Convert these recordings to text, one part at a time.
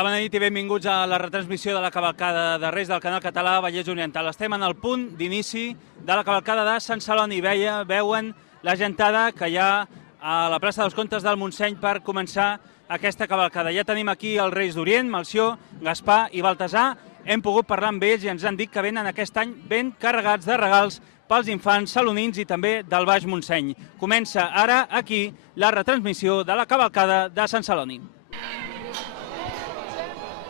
Hola, bona nit i benvinguts a la retransmissió de la cavalcada de Reis del canal català Vallès Oriental. Estem en el punt d'inici de la cavalcada de Sant Celoni. Veuen la gentada que hi ha a la plaça dels Comtes del Montseny per començar aquesta cavalcada. Ja tenim aquí els Reis d'Orient, Melcior, Gaspar i Baltasar. Hem pogut parlar amb ells i ens han dit que venen aquest any ben carregats de regals pels infants salonins i també del Baix Montseny. Comença ara aquí la retransmissió de la cavalcada de Sant Celoni.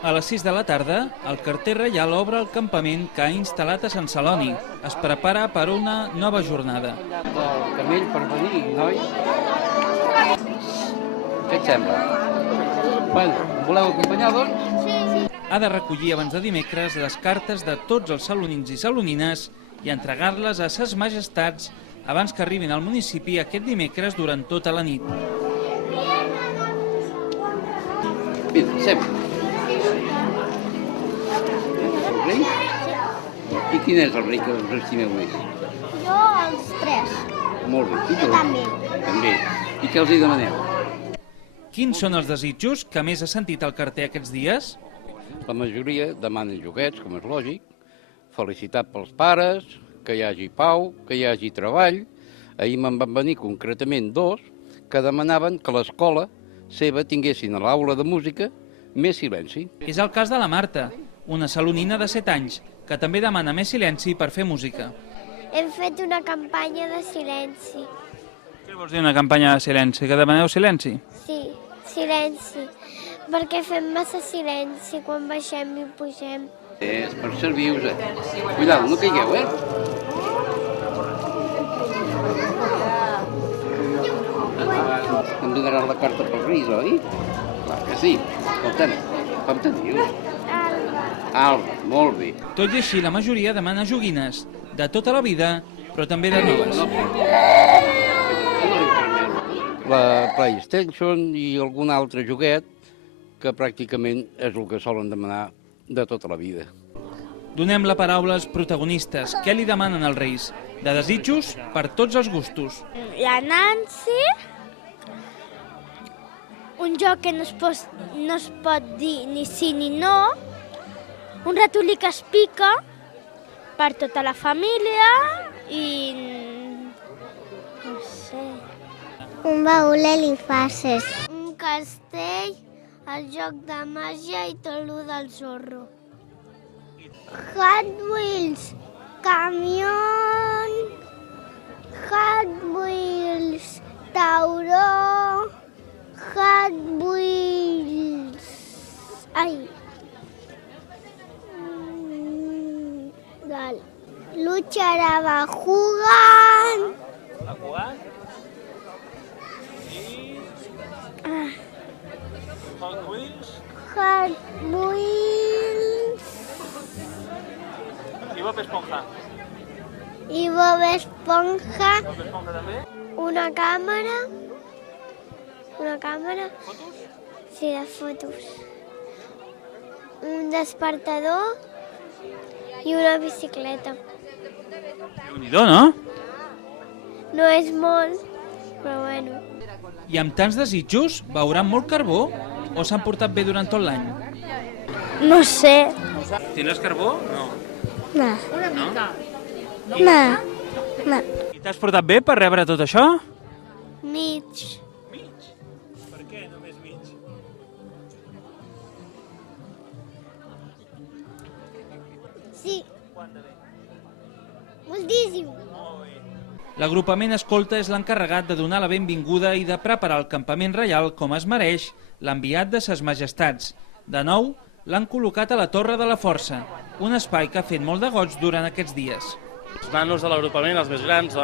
A les 6 de la tarda, el carter reial obre el campament que ha instal·lat a Sant Celoni. Es prepara per una nova jornada. Del camell per venir, noi? Què et sembla? Bueno, voleu acompanyar, doncs? Sí. Ha de recollir abans de dimecres les cartes de tots els salonins i salonines i entregar-les a ses majestats abans que arribin al municipi aquest dimecres durant tota la nit. Mira, sempre. El rei? I quin és el rei que us estimeu més? Jo els 3. Molt bé. I tu? També. També. I què els hi demaneu? Quins són els desitjos que més ha sentit el carter aquests dies? La majoria demanen joguets, com és lògic, felicitat pels pares, que hi hagi pau, que hi hagi treball. Ahir me'n van venir concretament 2 que demanaven que l'escola seva tinguessin a l'aula de música més silenci. És el cas de la Marta, una salonina de 7 anys, que també demana més silenci per fer música. Hem fet una campanya de silenci. Què vols dir una campanya de silenci? Que demaneu silenci? Sí, silenci. Perquè fem massa silenci quan baixem i pugem. És per servir-vos. Cuidado, no caigueu, Em donaran la carta pels Reis, oi? Clar que sí. Escolta'm, com te dius? Alba, molt bé. Tot i així, la majoria demana joguines, de tota la vida, però també de noves. La PlayStation i algun altre joguet que pràcticament és el que solen demanar de tota la vida. Donem la paraula als protagonistes. Què li demanen als Reis? De desitjos per tots els gustos. La Nancy, un joc que no es pot dir ni sí ni no, un ratolí que es pica per tota la família i... no sé... Un baúl d'elifaces. Un castell, el joc de màgia i tot el del zorro. Hot Wheels, camión, Hot Wheels, tauró, Hot Wheels... Ai... Lucha va jugant. Va jugant? I... Hot Wheels? Hot Wheels. I Bob Esponja? I Bob Esponja. Bob Esponja també? Una càmera. Fotos? Sí, de fotos. Un despertador i una bicicleta. Déu-n'hi-do, no? No és molt, però bueno. I amb tants desitjos, veuran molt carbó o s'han portat bé durant tot l'any? No sé. Tindràs carbó? No. No. Una mica. No. I t'has portat bé per rebre tot això? Mig. Mig? Per què només mig? Sí, Quant de bé? moltíssim. L'agrupament escolta és l'encarregat de donar la benvinguda i de preparar el campament reial com es mereix l'enviat de ses majestats. De nou, l'han col·locat a la Torre de la Força, un espai que ha fet molt de goig durant aquests dies. Els nanos de l'agrupament, els més grans,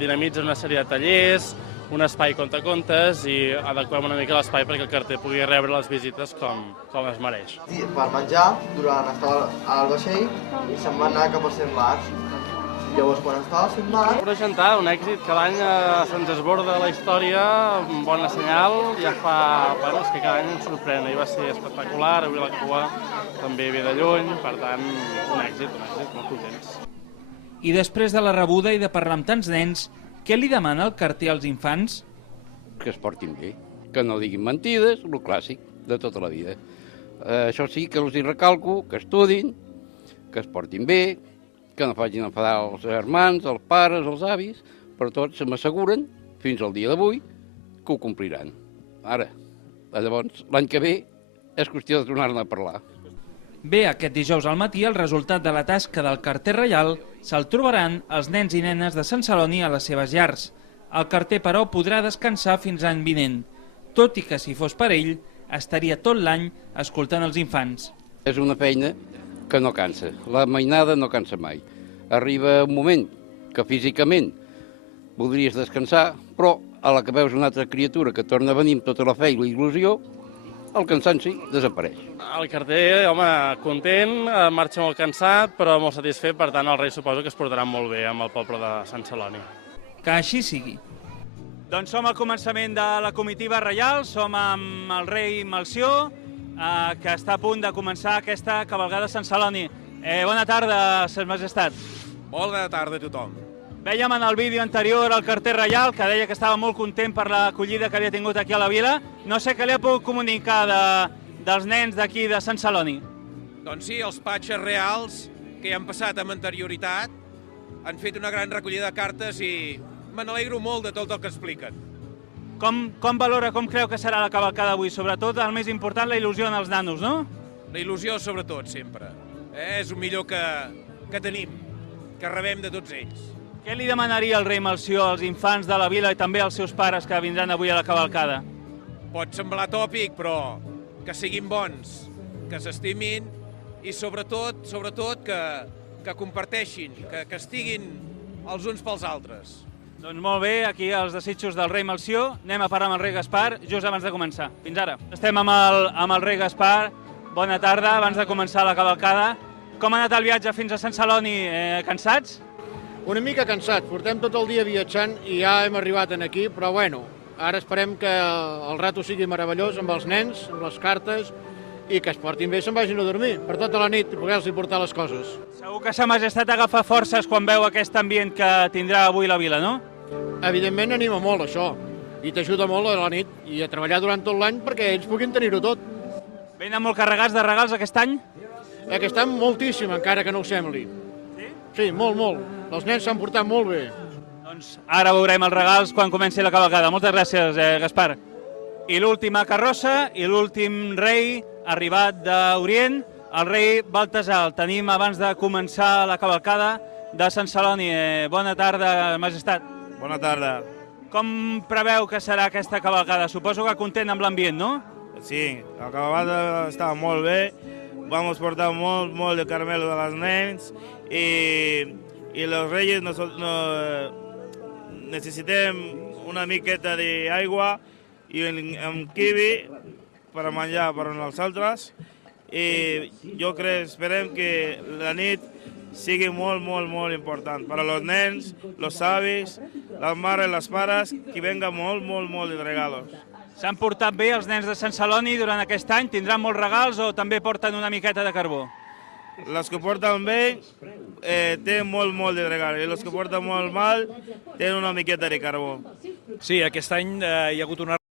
dinamitzen una sèrie de tallers, un espai contacontes i adequem una mica l'espai perquè el carter pugui rebre les visites com es mereix. Per menjar, durant estava al vaixell i se'n va anar cap a Sant Març. Llavors, quan estava a Sant Març... Per agentar un èxit que l'any se'ns desborda la història, un bon senyal, ja fa... Bueno, és que cada any ens sorprèn, ahir va ser espectacular, avui la cua també ve de lluny, per tant, un èxit, molt contents. I després de la rebuda i de parlar amb tants nens, què li demana el carter als infants? Que es portin bé, que no diguin mentides, el clàssic de tota la vida. Això sí que els hi recalco que estudin, que es portin bé, que no facin enfadar els germans, els pares, els avis, però tots se m'asseguren, fins al dia d'avui, que ho compliran. Ara, llavors, l'any que ve és qüestió de tornar-ne a parlar. Bé, aquest dijous al matí el resultat de la tasca del carter reial se'l trobaran els nens i nenes de Sant Celoni a les seves llars. El carter, però, podrà descansar fins l'any vinent, tot i que, si fos per ell, estaria tot l'any escoltant els infants. És una feina que no cansa. La mainada no cansa mai. Arriba un moment que físicament voldries descansar, però a la que veus una altra criatura que torna a venir amb tota la fe i la il·lusió, el cansanci desapareix. El carter, home, content, marxa molt cansat, però molt satisfet, per tant el rei suposo que es portarà molt bé amb el poble de Sant Celoni. Que així sigui. Doncs som al començament de la comitiva reial, som amb el rei Melcior, que està a punt de començar aquesta cavalgada a Sant Celoni. Bona tarda, Ses Majestat. Molt bona tarda a tothom. Vèiem en el vídeo anterior el carter reial, que deia que estava molt content per l'acollida que havia tingut aquí a la vila. No sé què li ha pogut comunicar dels nens d'aquí de Sant Celoni. Doncs sí, els patges reals que ja han passat amb anterioritat han fet una gran recollida de cartes i me n'alegro molt de tot el que expliquen. Com valora, com creu que serà la cavalcada avui? Sobretot, el més important, la il·lusió en els nanos, no? La il·lusió, sobretot, sempre. És el millor que tenim, que rebem de tots ells. Què li demanaria el rei Melcior als infants de la vila i també als seus pares que vindran avui a la cavalcada? Pot semblar tòpic, però que siguin bons, que s'estimin i sobretot que comparteixin, que estiguin els uns pels altres. Doncs molt bé, aquí els desitjos del rei Melcior. Anem a parlar amb el rei Gaspar just abans de començar. Fins ara. Estem amb el rei Gaspar. Bona tarda, abans de començar la cavalcada. Com ha anat el viatge fins a Sant Celoni? Cansats? Una mica cansat, portem tot el dia viatjant i ja hem arribat aquí, però bueno, ara esperem que el rato sigui meravellós amb els nens, amb les cartes, i que es portin bé i se'n vagin a dormir per tota la nit i poder-los portar les coses. Segur que Sa Majestat agafa forces quan veu aquest ambient que tindrà avui la vila, no? Evidentment anima molt això, i t'ajuda molt a la nit i a treballar durant tot l'any perquè ells puguin tenir-ho tot. Venen molt carregats de regals aquest any? Aquest any moltíssim, encara que no ho sembli. Sí? Sí, molt. Els nens s'han portat molt bé. Doncs ara veurem els regals quan comenci la cavalcada. Moltes gràcies, Gaspar. I l'última carrossa i l'últim rei arribat d'Orient, el rei Baltasar. El tenim abans de començar la cavalcada de Sant Celoni. Bona tarda, Majestat. Bona tarda. Com preveu que serà aquesta cavalcada? Suposo que content amb l'ambient, no? Sí, la cavalcada està molt bé. Vam portar molt de caramelo de les nens i los reyes necessitem una miqueta d'aigua i amb kiwi per a menjar per a nosaltres. I jo crec, esperem que la nit sigui molt important per a los nens, los avis, les mares, les pares, que venga molt de regalos. S'han portat bé els nens de Sant Celoni durant aquest any? Tindran molts regals o també porten una miqueta de carbó? Les que porten bé tenen molt de regals i els que porten molt mal tenen una miqueta de carbó. Sí, aquest any hi ha hagut una